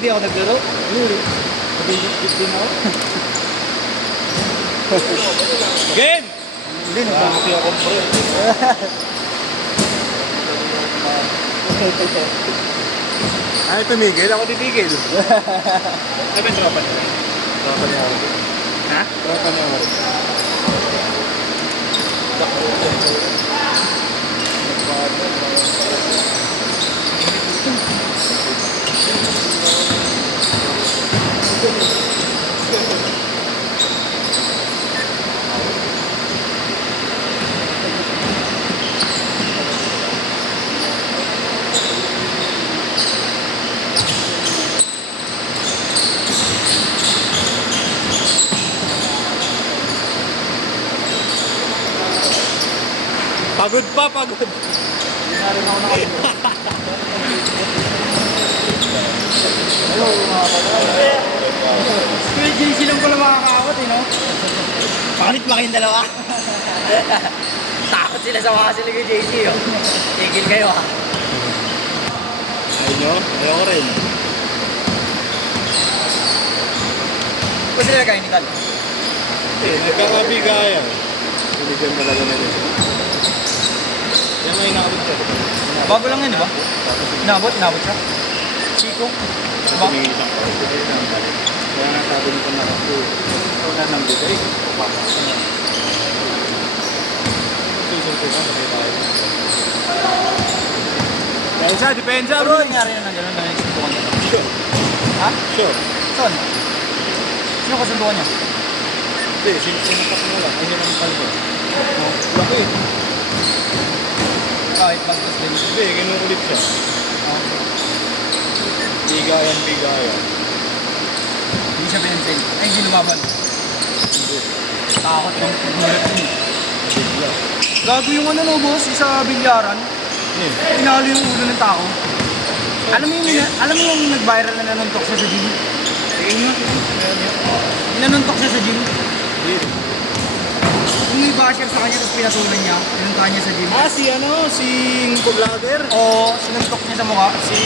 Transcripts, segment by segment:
Hindi ako naglaro. Nabilit din ako. Game! Hindi, nagkakasi ako pre. Ay, tumigil. Ako titigil. Ay, may tropa niya. Tropa niya ako. Ha? Tropa niya ako. Pagod pa, pagod. Hindi na rin ako nakapagod. Hello, mga kapatid. Kuya JC lang pala makakawat, eh, no? Palit ba kayong dalawa? Takot sila sa mga sila kay JC, oh. Tigil kayo, ha? Ayun nyo, ayoko rin. Kung sila kayo ni Cal? Eh, nagkakabigayan. Binigyan talaga nila. Yan may inabot siya. Bago lang yun, di ba? Inabot siya. Chico. Diba? May isang kawas. Kaya nga sabi nito na ako, wala nang bigay. Papasok na. Susunod ka, sabay tayo. Depensa, depensa bro! Ano nangyari na ng gano'n na nagsundukan niya? Sure. Ha? Sure. Saan? Sino kasundukan niya? Hindi, sinapak mo lang. Ay, sinang kalbo. Laki. Kahit magtas din. Hindi, kinukulit siya. Bigayan. Hindi siya pinansin. Ay, hindi lumaban. Hindi. Takot ng gulat niya. Bigla. Gago yung ano no, boss, sa bilyaran. Pinalo yung ulo ng tao. Alam mo yung nag-viral na nanuntok siya sa gym? Tingin nga. Nanuntok siya sa gym. Hindi. Yung may basher sa kanya tapos pinatulan niya, pinuntahan niya sa gym. Ah, si vlogger? Oo, sinuntok niya sa mukha. Si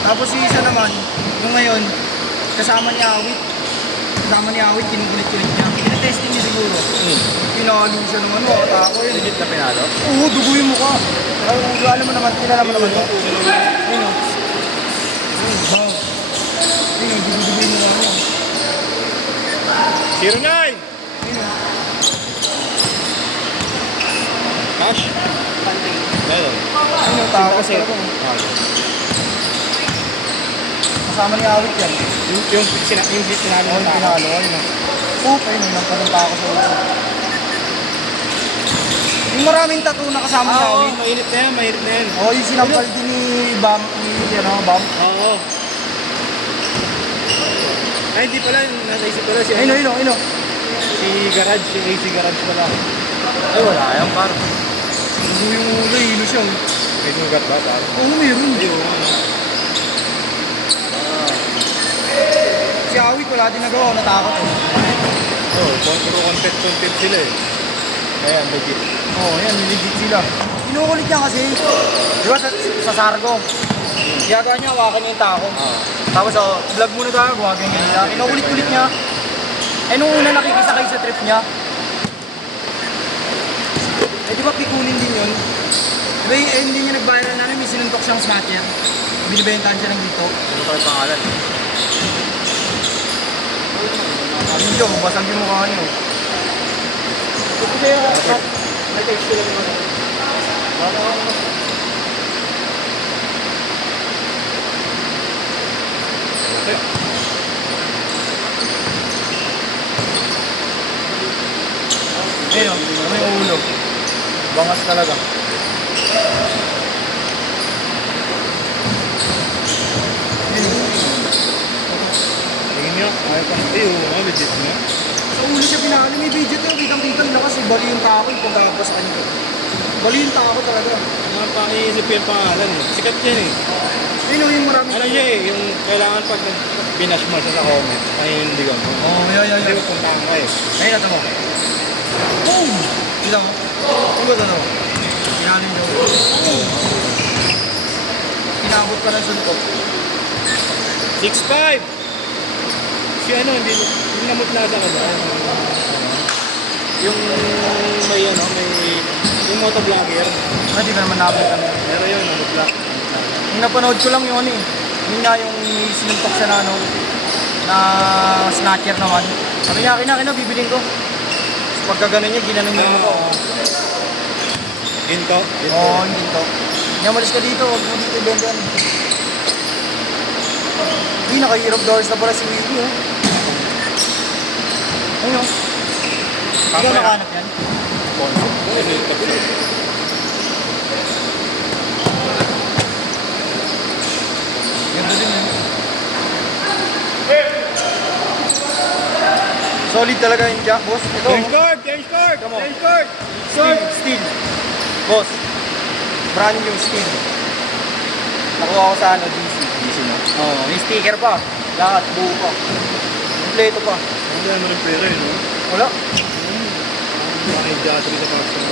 Tapos si isa naman, yung ngayon, kasama ni Awit, kinukulit-kulit niya. Pinatesting niya siguro. Pinalo siya ng ano, ako yun. legit na pinalo? Oo, dugo yung mukha. Alam mo naman, kilala mo naman to. Ayun o. Wow. Ayun o, dugo-dugo yung mukha mo. 09! Ayun o. Cash? Meron. Ayun o, tapos Kasi, talaga. Kasama ni Awit yan. yung sinalo Oo, ng tao. pinalo. Ayun o. Poop, ayun o, nagpunta ako sa ulo. Yung maraming tattoo na kasama ni Oo, Awit. mainit na yan. Oo, yung sinampal din ni Bam, Bam. Oo. Ay, hindi pala, nasa isip pala si Ayun o. Si Garage, si AC Garage pala. Ay, wala yan, par. Dugo yung ulo, hilo siya. May sugat ba? Oo, meron. Si Awit, wala din nagawa, natakot. Oo, puro content sila eh. Ayan, legit. Oo, yan, legit sila. Kinukulit niya kasi, di ba sa Sargo, ginagawa niya, hawakan niya yung tako. Tapos, vlog muna tayo, gumaganyan niya. Kinukulit-kulit niya. Eh, nung una nakikisakay sa trip niya, eh, di ba pikunin din yun? Di ba hindi niya nag-viral namin, may sinuntok siyang snatcher. Binibentahan siya ng dito. Ano pa yung pangalan? Hindi, basag yung mukha niyo. May text ko lang naman. Ayun, ano yung ulo? Bangas talaga. Tingin nyo, ayaw pang legit na. Sa ulo siya pinalo, may video to, kitang-kita nila kasi bali yung tako yung pagkakas sa kanito. Bali yung tako talaga. Ano pa iisip yung pangalan eh. Sikat yan eh. Ayun yung marami. Ano siya eh, yung kailangan pag binash mo siya sa comment, pahinindigan mo. Oo, yan. Hindi mo puntahan ka eh. Ayun, natin mo. Boom! Kita mo? Ano ba ito? ilalim daw. Inabot ka ng suntok. 6'5". Si ano, hindi namutla sa kanya. Yung may ano, yung motovlogger. Hindi ka naman nabutan. Pero yun, namutla. Yung napanood ko lang yung ano eh. Yun nga yung sinuntok siya na ano, na snatcher naman. Sabi niya, akin na, bibilin ko. So, pagka gano'n niya, ginanon niya ako. Ginto? Oo, yung ginto. Niya, malis ka dito, huwag mo dito ibenta yan. Hindi, naka-Europe doors na pala si Willie, oh. Ayun, oh. Ikaw nakahanap yan? Ganda din yun. Solid talaga yung jack, boss. Ito, Change court! Change court! Come on. Change court! Steel. Boss. Brand new steel. Nakuha ko sa ano, DC. DC mo? Oo, may sticker pa. Lahat, buo pa. Kompleto pa. Ang dami mo ng pera yun, no? Wala. Makikijatri sa parts mo.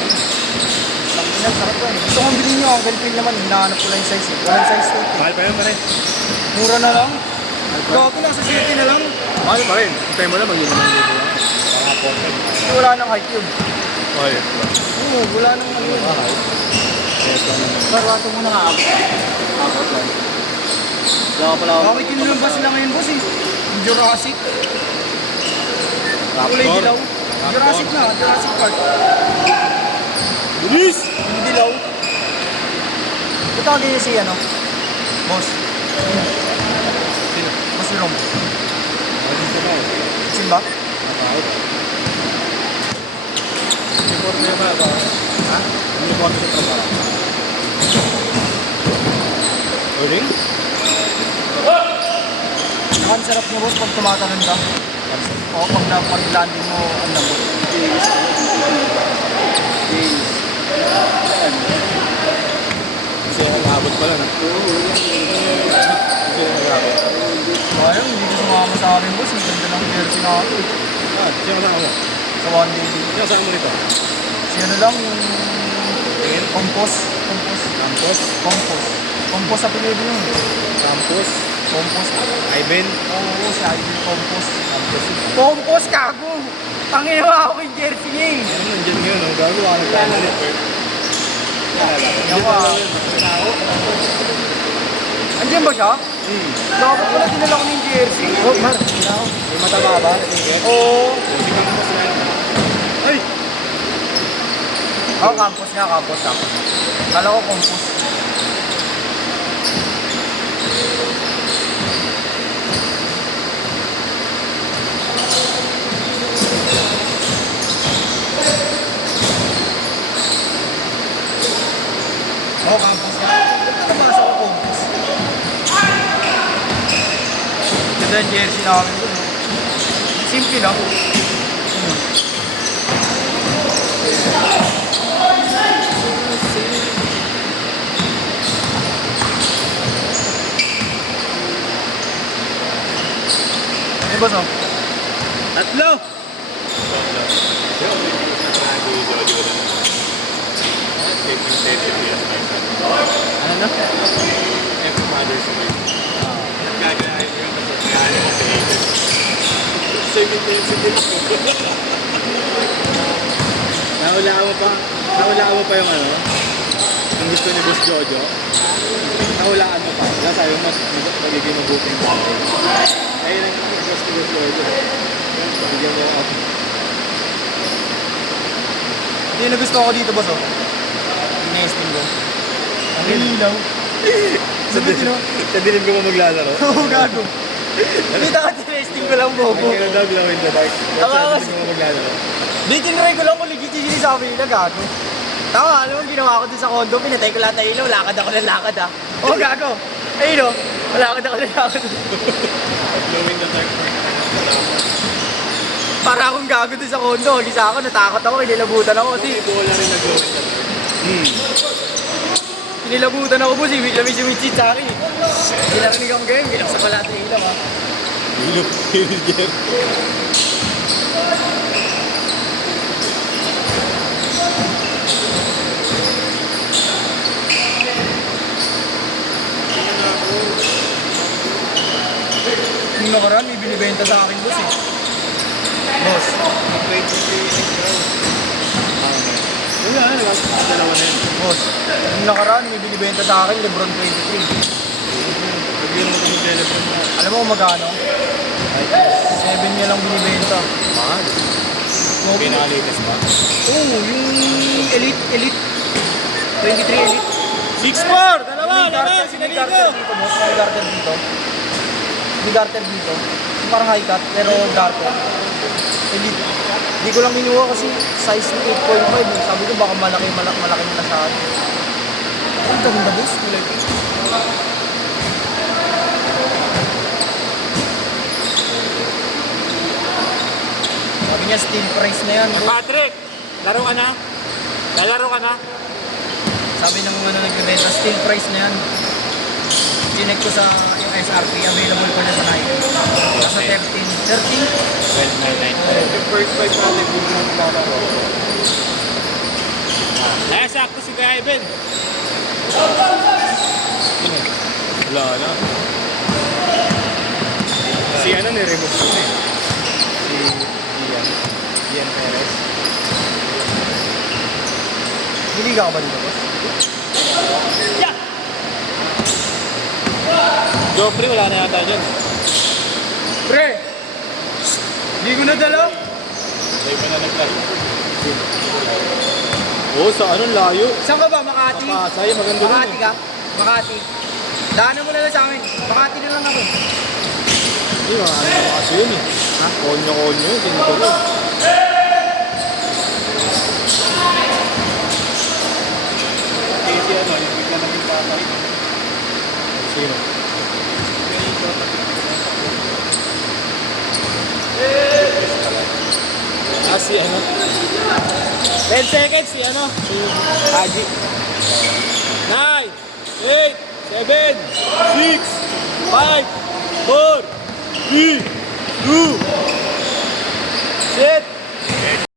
Ang ina, sarap yan. Gusto kong bilhin nyo, ang galpil naman. Hinahanap ko lang yung size. Walang size 8. Mahal pa yun, pare. Mura na lang. Gago na sa city na lang. Mahal pa rin. Tayo mo lang, mag-inom ng dito lang. Mga pocket. Wala nang height yun. Okay. Oo, wala nang ano yun. Barwato mo na nga ako. Ako lang. Wala ka pala ako. Bakit kinulong sila ngayon, boss eh? Yung Jurassic. Kulay dilaw. Jurassic na, Jurassic Park. Bilis! Yung dilaw. Ito ang ganyan si ano? Boss. Sino? Boss Rom. Dito na eh. Sin ba? Kahit. Report mo yung mga Ha? report mo sa trabaho. Uling? Ang sarap niya, boss, pag tumatalon ka. O pag landing mo, ang lambot. Kasi nag-abot pa lang. Kasi nag-abot. Ayaw, hindi ko sumama sa akin, boss. Ang ganda ng jersey na ako. Ah, sino kasama mo? Sa one day. Sino kasama mo nito? Si ano lang, yung Compos. Compos sa pinili yun. Campus? Compos. Ivan? Oo, si Ivan Compos. Compos, kago! Panginawa ako yung jersey niya eh. Ano nandiyan ngayon? Ang gago ka nagkamali. Yawa. Andiyan ba siya? Dapat pala dinala ko ng jersey. Oh, Mar. May mataba ba? Oo. Si Campus na yun. Ay! Oh, Campos nga, Campos. Kala ko Compos. Oh, Campos nga. Ba't nabasa ko Compos? Ganda yung jersey namin doon. Simple lang. Ano ba so? Tatlo! Ano na? Nahulaan mo pa yung ano? Ang gusto ni Boss Jojo? Nahulaan mo pa. Kaya sabi mo, magiging mabuting pa. Ayun ang gusto ni Boss Jojo. Bigyan mo ako. Hindi na gusto ko dito, boss, oh. Yung nesting ko. Ang ilaw. Sa dilim ko mo maglalaro. Oo, gago. Nakita ka, tinesting ko lang, bobo. Ang kailan daw glow in the dark. Sa dilim ko mo maglalaro. Di, tinry ko lang kung legit yung sinasabi nila, gago. Tama, alam mo, ginawa ko dun sa condo, pinatay ko lahat ng ilaw, lakad ako ng lakad, ah. Oo, gago. Ayun, oh. Lakad ako ng lakad. Glow in the dark. Para akong gago dun sa condo. Gisa ako, natakot ako, inilabutan ako kasi. May bola rin na glow in the dark. Inilabutan ako, boss. Ibig lamin sumitsit sa akin. Hindi narinig akong game, binaksan ko lahat ng ilaw, ha. Hilog. nakaraan, may binibenta sa akin, boss eh. Boss. Wala na, dalawa na yun. Boss. Yung nakaraan, may binibenta sa akin, Lebron 23. Lagyan mo ito mag-telephone na. Alam mo kung magkano? 7 niya lang binibenta. Mahal. Pinaka-latest ba? Oo, yung Elite. 23 Elite. 6'4", dalawa, May garter, may garter dito, boss. May garter dito. May garter dito. Yung parang high cut, pero garter. Elite. Hindi ko lang kinuha kasi size ni 8.5. Eh. Sabi ko baka malaki na siya. Ang ganda, boss. Kulay pink. Sabi niya, steel price na yan, boss. Patrick, laro ka na? Lalaro ka na? Sabi ng nagbibenta, steel price na yan. Chinek ko sa yung SRP, available pa na sa Nike. Nasa 13. 13? 12.99. Yung first price natin, kung mo maglalaro. Kaya sakto si Kuya Ivan. Wala na. Si ano ni-remove ko na eh. Si Ian Perez. Hindi ka ba dito, boss? Joffrey, wala na yata dyan. Pre! Hindi ko nadala. Hindi mo na nag-live. Oo, sa anong layo? Saan ka ba? Makati? Pasay, maganda rin Makati ka? Makati. Daanan mo na lang sa amin. Makati na lang ako. Hindi, mga ano naman kasi yun eh. Ha? Konyo-konyo yun, tinutulog. Kasi ano, yung bigla naging patay. Sino? Si ano? 10 seconds si ano? Si Haji. 9, 8, 7, 6, 5, 4, 3, 2,